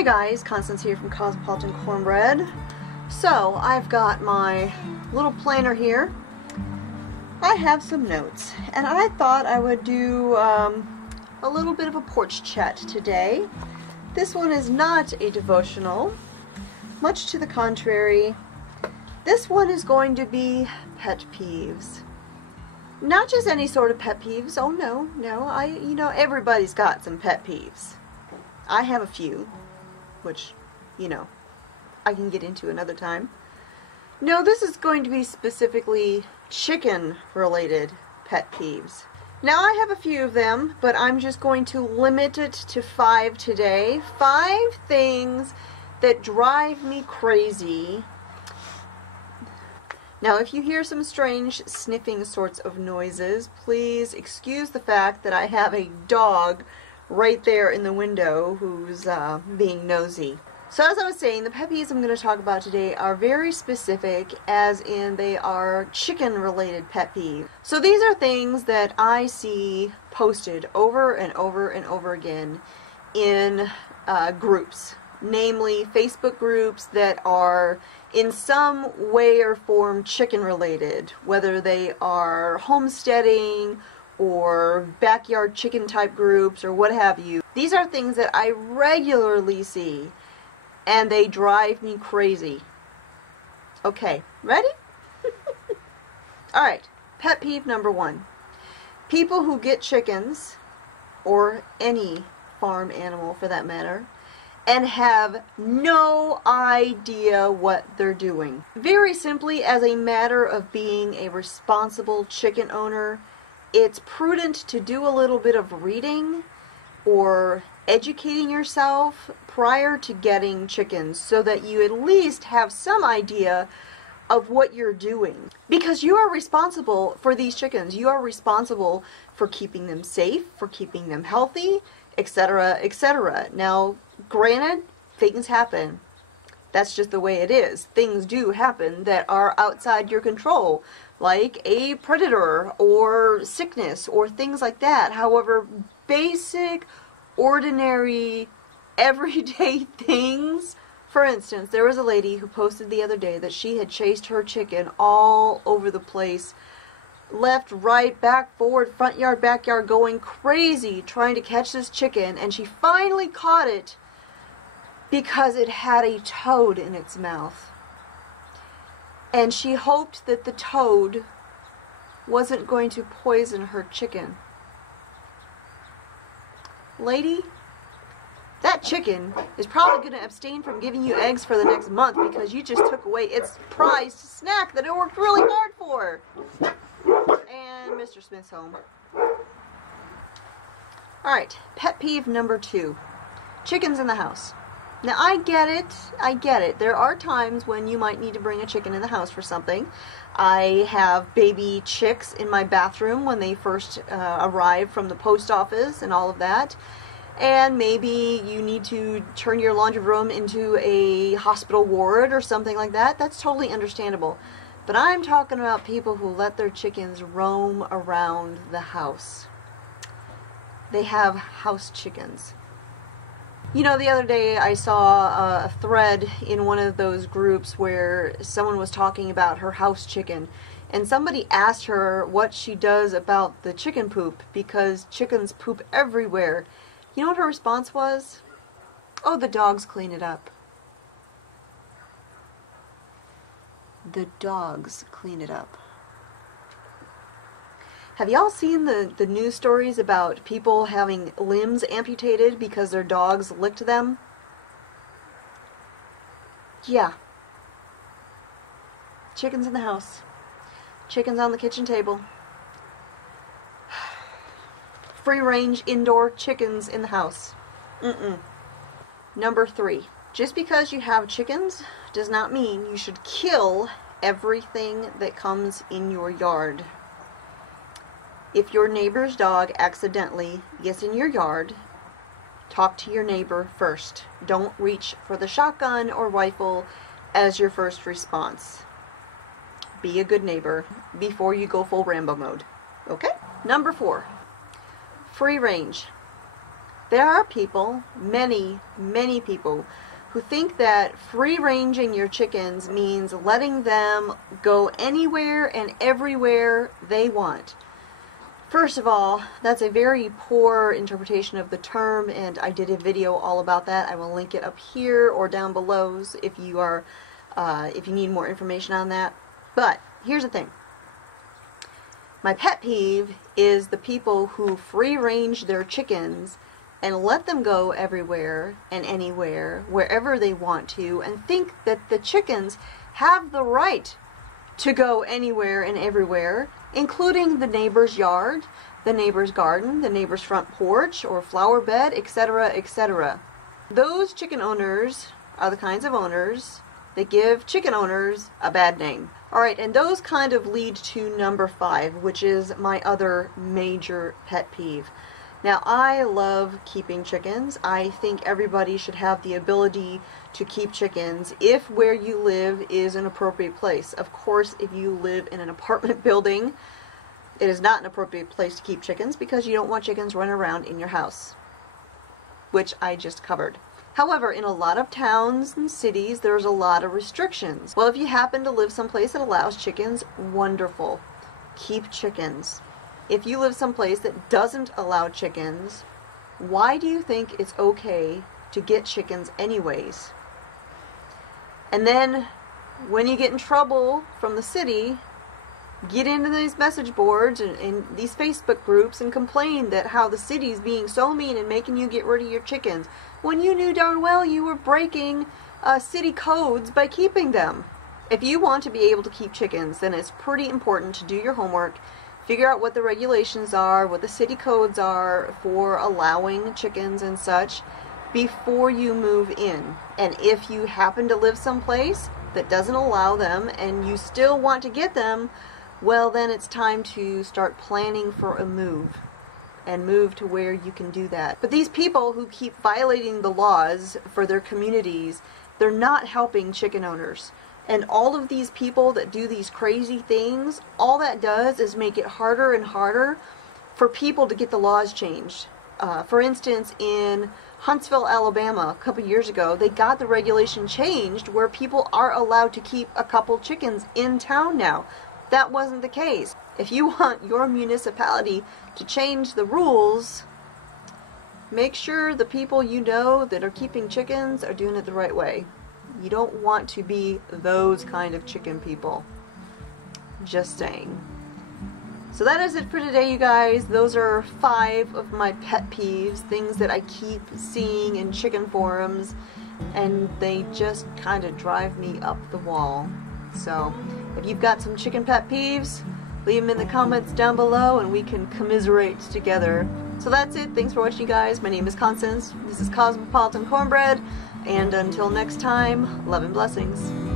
Hey guys, Constance here from Cosmopolitan Cornbread. So, I've got my little planner here. I have some notes, and I thought I would do a little bit of a porch chat today. This one is not a devotional, much to the contrary. This one is going to be pet peeves. Not just any sort of pet peeves. Oh no, everybody's got some pet peeves. I have a few, which, I can get into another time. No, this is going to be specifically chicken-related pet peeves. Now, I have a few of them, but I'm just going to limit it to 5 today. 5 things that drive me crazy. Now, if you hear some strange sniffing sorts of noises, please excuse the fact that I have a dog right there in the window who's being nosy. So as I was saying, the pet peeves I'm going to talk about today are very specific, as in they are chicken-related pet peeves. So these are things that I see posted over and over and over again in groups, namely Facebook groups that are in some way or form chicken-related, whether they are homesteading or backyard chicken type groups or what have you. These are things that I regularly see, and they drive me crazy. Okay, ready? Alright, pet peeve number 1. People who get chickens, or any farm animal for that matter, and have no idea what they're doing. Very simply, as a matter of being a responsible chicken owner, it's prudent to do a little bit of reading or educating yourself prior to getting chickens, so that you at least have some idea of what you're doing. Because you are responsible for these chickens. You are responsible for keeping them safe, for keeping them healthy, etc., etc. Now, granted, things happen. That's just the way it is. Things do happen that are outside your control, like a predator or sickness or things like that. However, basic, ordinary, everyday things. For instance, there was a lady who posted the other day that she had chased her chicken all over the place, left, right, back, forward, front yard, backyard, going crazy trying to catch this chicken, and she finally caught it because it had a toad in its mouth. And she hoped that the toad wasn't going to poison her chicken. Lady, that chicken is probably going to abstain from giving you eggs for the next month because you just took away its prized snack that it worked really hard for. And Mr. Smith's home. Alright, pet peeve number 2. Chickens in the house. Now, I get it. There are times when you might need to bring a chicken in the house for something. I have baby chicks in my bathroom when they first arrive from the post office and all of that. And maybe you need to turn your laundry room into a hospital ward or something like that. That's totally understandable. But I'm talking about people who let their chickens roam around the house. They have house chickens. The other day I saw a thread in one of those groups where someone was talking about her house chicken, and somebody asked her what she does about the chicken poop, because chickens poop everywhere. You know what her response was? Oh, the dogs clean it up. The dogs clean it up. Have y'all seen the news stories about people having limbs amputated because their dogs licked them? Yeah. Chickens in the house. Chickens on the kitchen table. Free-range indoor chickens in the house. Number 3. Just because you have chickens does not mean you should kill everything that comes in your yard. If your neighbor's dog accidentally gets in your yard, talk to your neighbor first. Don't reach for the shotgun or rifle as your first response. Be a good neighbor before you go full Rambo mode. Okay? Number 4. Free range. There are people, many, many people, who think that free-ranging your chickens means letting them go anywhere and everywhere they want. First of all, that's a very poor interpretation of the term, and I did a video all about that. I will link it up here or down below if you need more information on that. But here's the thing. My pet peeve is the people who free-range their chickens and let them go everywhere and anywhere, wherever they want to, and think that the chickens have the right to go anywhere and everywhere, including the neighbor's yard, the neighbor's garden, the neighbor's front porch or flower bed, etc., etc. Those chicken owners are the kinds of owners that give chicken owners a bad name. Alright, and those kind of lead to number 5, which is my other major pet peeve. Now, I love keeping chickens. I think everybody should have the ability to keep chickens if where you live is an appropriate place. Of course, if you live in an apartment building, it is not an appropriate place to keep chickens because you don't want chickens running around in your house, which I just covered. However, in a lot of towns and cities, there's a lot of restrictions. Well, if you happen to live someplace that allows chickens, wonderful. Keep chickens. If you live someplace that doesn't allow chickens, why do you think it's okay to get chickens anyways? And then, when you get in trouble from the city, get into these message boards and these Facebook groups and complain that how the city's being so mean and making you get rid of your chickens, when you knew darn well you were breaking city codes by keeping them. If you want to be able to keep chickens, then it's pretty important to do your homework, figure out what the regulations are, what the city codes are for allowing chickens and such before you move in. And if you happen to live someplace that doesn't allow them and you still want to get them, well, then it's time to start planning for a move and move to where you can do that. But these people who keep violating the laws for their communities, they're not helping chicken owners. And all of these people that do these crazy things, all that does is make it harder and harder for people to get the laws changed. For instance, in Huntsville, Alabama, a couple years ago, they got the regulation changed where people are allowed to keep a couple chickens in town now. That wasn't the case. If you want your municipality to change the rules, make sure the people you know that are keeping chickens are doing it the right way. You don't want to be those kind of chicken people. Just saying. So that is it for today, you guys. Those are 5 of my pet peeves, things that I keep seeing in chicken forums, and they just kind of drive me up the wall. So, if you've got some chicken pet peeves, leave them in the comments down below and we can commiserate together. So that's it. Thanks for watching, you guys. My name is Constance. This is Cosmopolitan Cornbread. And until next time, love and blessings.